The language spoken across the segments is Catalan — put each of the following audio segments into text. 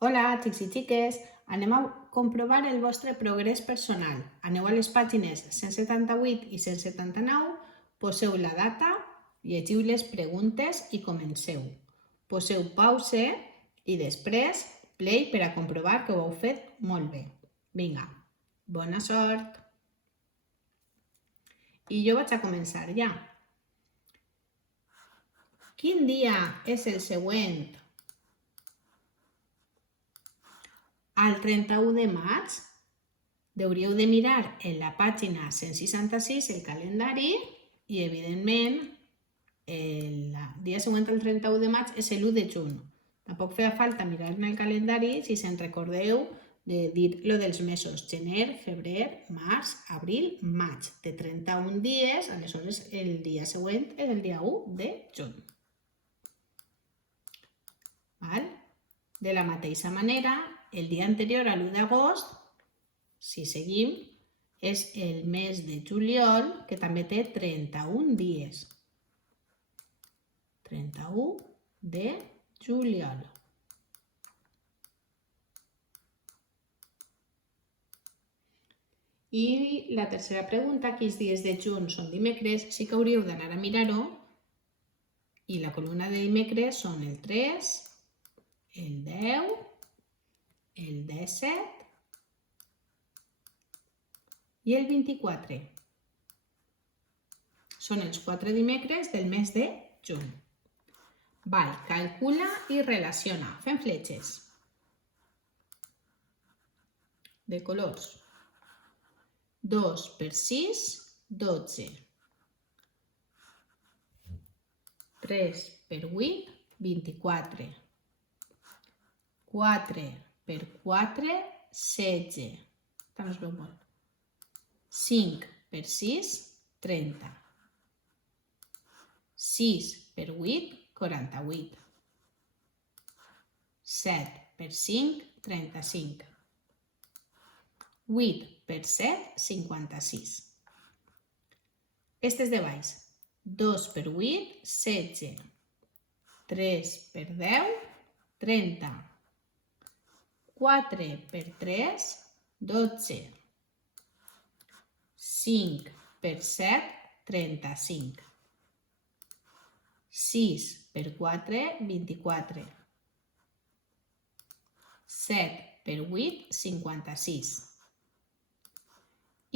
Hola, xics i xiques! Anem a comprovar el vostre progrés personal. Aneu a les pàgines 178 i 179, poseu la data, llegiu les preguntes i comenceu. Poseu pause i després play per a comprovar que ho heu fet molt bé. Vinga, bona sort! I jo vaig a començar ja. Quin dia és el següent? Al 31 de maig hauríeu de mirar en la pàgina 166 el calendari i, evidentment, el dia següent al 31 de maig és l'1 de juny. Tampoc feia falta mirar en el calendari si se'n recordeu de dir lo dels mesos: gener, febrer, març, abril, maig. De 31 dies, aleshores el dia següent és el dia 1 de juny. Val? De la mateixa manera, el dia anterior a l'1 d'agost, si seguim, és el mes de juliol, que també té 31 dies. 31 de juliol. I la tercera pregunta, quins dies de juny són dimecres, sí que hauríeu d'anar a mirar-ho. I la columna de dimecres són el 3, el 10, el 17 i el 24. Són els 4 dimecres del mes de juny. Val, calcula i relaciona. Fem fletxes. De colors. 2 per 6, 12. 3 per 8, 24. 4 per 4, 16. Esta no es veu molt. 5 per 6, 30. 6 per 8, 48. 7 per 5, 35. 8 per 7, 56. Estes de baix. 2 per 8, 16. 3 per 10, 30. 4 per 3, 12. 5 per 7, 35. 6 per 4, 24. 7 per 8, 56.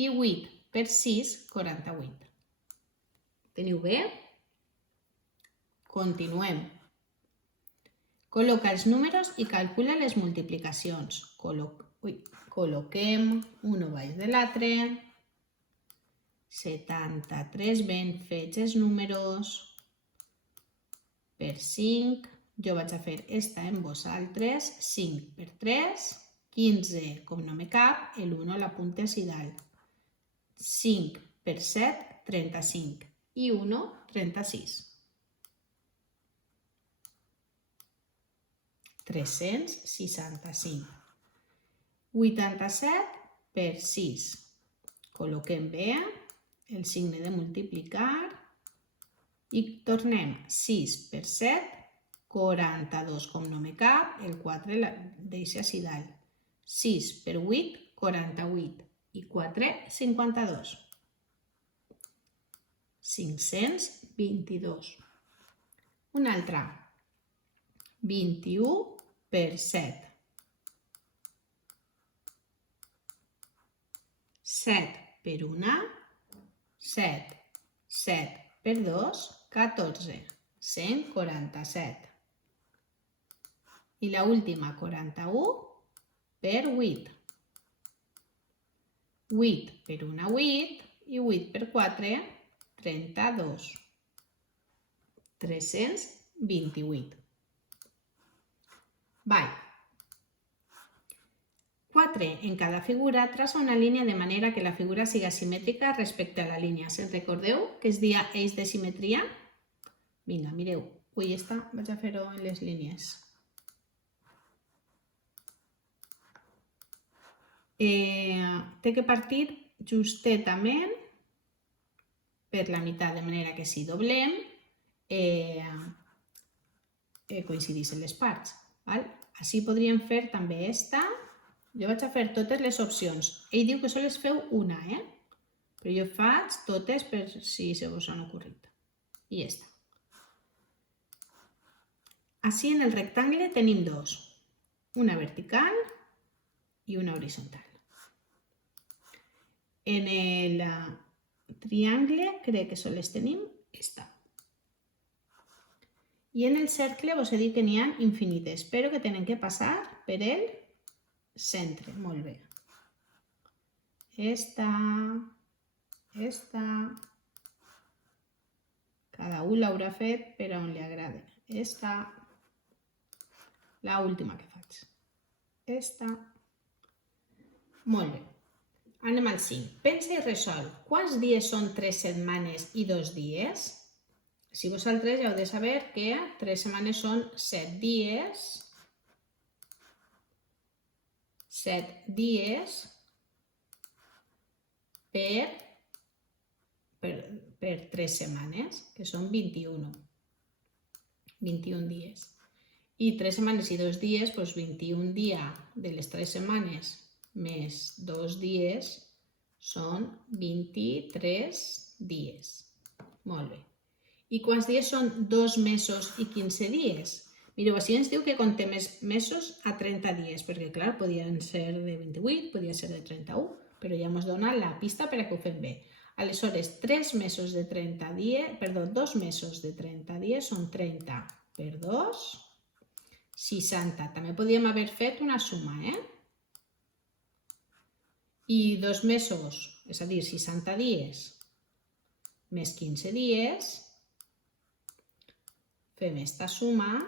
I 8 per 6, 48. Teniu bé? Continuem. Col·loca els números i calcula les multiplicacions. Col·loquem un baix de l'altre. 73 ben fets els números. Per 5. Jo vaig a fer esta en vosaltres. 5 per 3. 15, com no me cap, l'1 l'apunte ací dalt. 5 per 7, 35. I 1, 36. 365. 87 per 6. Col·loquem bé el signe de multiplicar i tornem. 6 per 7, 42, com no me cap, el 4 deixa ací dalt. 6 per 8, 48. I 4, 52. 522. Una altra. 21 per 7. 7 per 1, 7. 7 per 2, 14. 147. I la última, 41 per 8. 8 per 1, 8. I 8 per 4, 32. 328. Val. 4 en cada figura, traça una línia de manera que la figura siga simètrica respecte a la línia. Se'n recordeu que es dia eix de simetria? Vinga, mireu. Ui, esta vaig a fer-ho en les línies. Té que partir justetament per la meitat, de manera que si doblem, coincideixen les parts. Val? Així podríem fer també esta. Jo vaig a fer totes les opcions. Ell diu que sols feu una, però jo faig totes per si se vos han ocorrit. I ja està. Així en el rectangle tenim dos. Una vertical i una horitzontal. En el triangle crec que sols tenim esta. I en el cercle vos he dit que n'hi ha infinites, però que tenen que passar per el centre. Molt bé. Esta. Cada un l'haurà fet per on li agrada. Esta. La última que faig. Esta. Molt bé. Anem al 5. Pensa i resol. Quants dies són 3 setmanes i 2 dies? Si vosaltres ja heu de saber que 3 setmanes són 7 dies. 7 dies per 3 setmanes, que són 21. 21 dies. I 3 setmanes i 2 dies, doncs 21 dies de les 3 setmanes més 2 dies són 23 dies. Molt bé. I quants dies són 2 mesos i 15 dies? Mireu, així ens diu que contem mesos a 30 dies, perquè clar, podien ser de 28, podia ser de 31, però ja ens dona la pista per a que ho fem bé. Aleshores, 2 mesos de 30 dies són 30 per 2, 60. També podíem haver fet una suma, I 2 mesos, és a dir, 60 dies, més 15 dies, fem esta suma,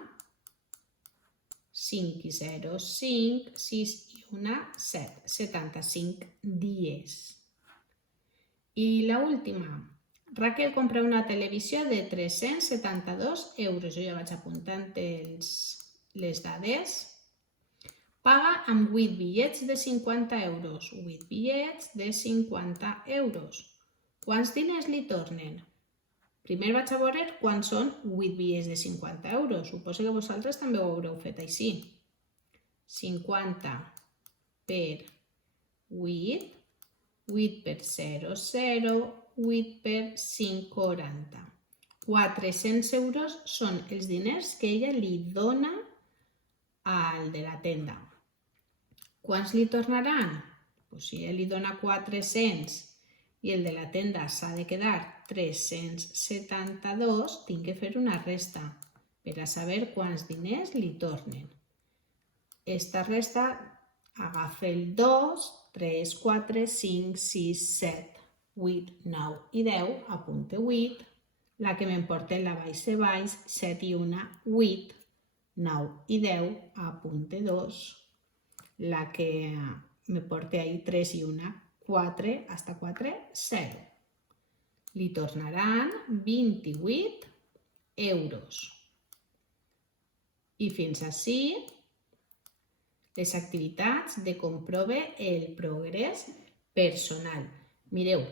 5 i 0, 5, 6 i 1, 7, 75 dies. I l'última, Raquel compra una televisió de 372 euros. Jo ja vaig apuntant les dades. Paga amb 8 bitllets de 50 euros. 8 bitllets de 50 euros. Quants diners li tornen? Primer vaig a veure quants són 8 bitllets de 50 euros. Suposo que vosaltres també ho haureu fet així. 50 per 8, 8 per 0, 0, 8 per 5, 40. 400 euros són els diners que ella li dona al de la tenda. Quants li tornaran? Si ella li dona 400 i el de la tenda s'ha de quedar 372, tinc que fer una resta per a saber quants diners li tornen. Esta resta agafa el 2, 3, 4, 5, 6, 7, 8, 9 i 10, apunte 8, la que m'emporta la baix, 7 i 1, 8, 9 i 10, apunte 2, la que me porta ahí 3 i 1, 4, hasta 4, 0. Li tornaran 28 euros. I fins ací les activitats de comprove el progrés personal. Mireu,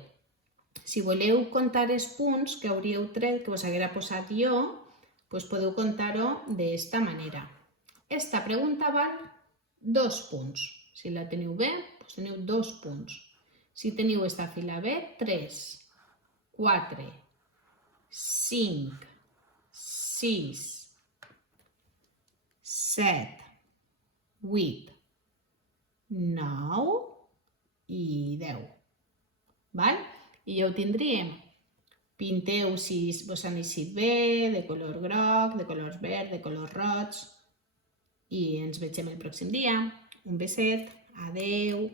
si voleu comptar els punts que hauríeu tret, que us haguera posat jo, doncs podeu comptar-ho d'esta manera. Esta pregunta val 2 punts. Si la teniu bé, doncs teniu 2 punts. Si teniu esta fila bé, 3, 4, 5, 6, 7, 8, 9 i 10. Val? I ja ho tindríem. Pinteu si vos han eixit bé, de color groc, de color verd, de color roig. I ens vegem el pròxim dia. Un beset. Adeu.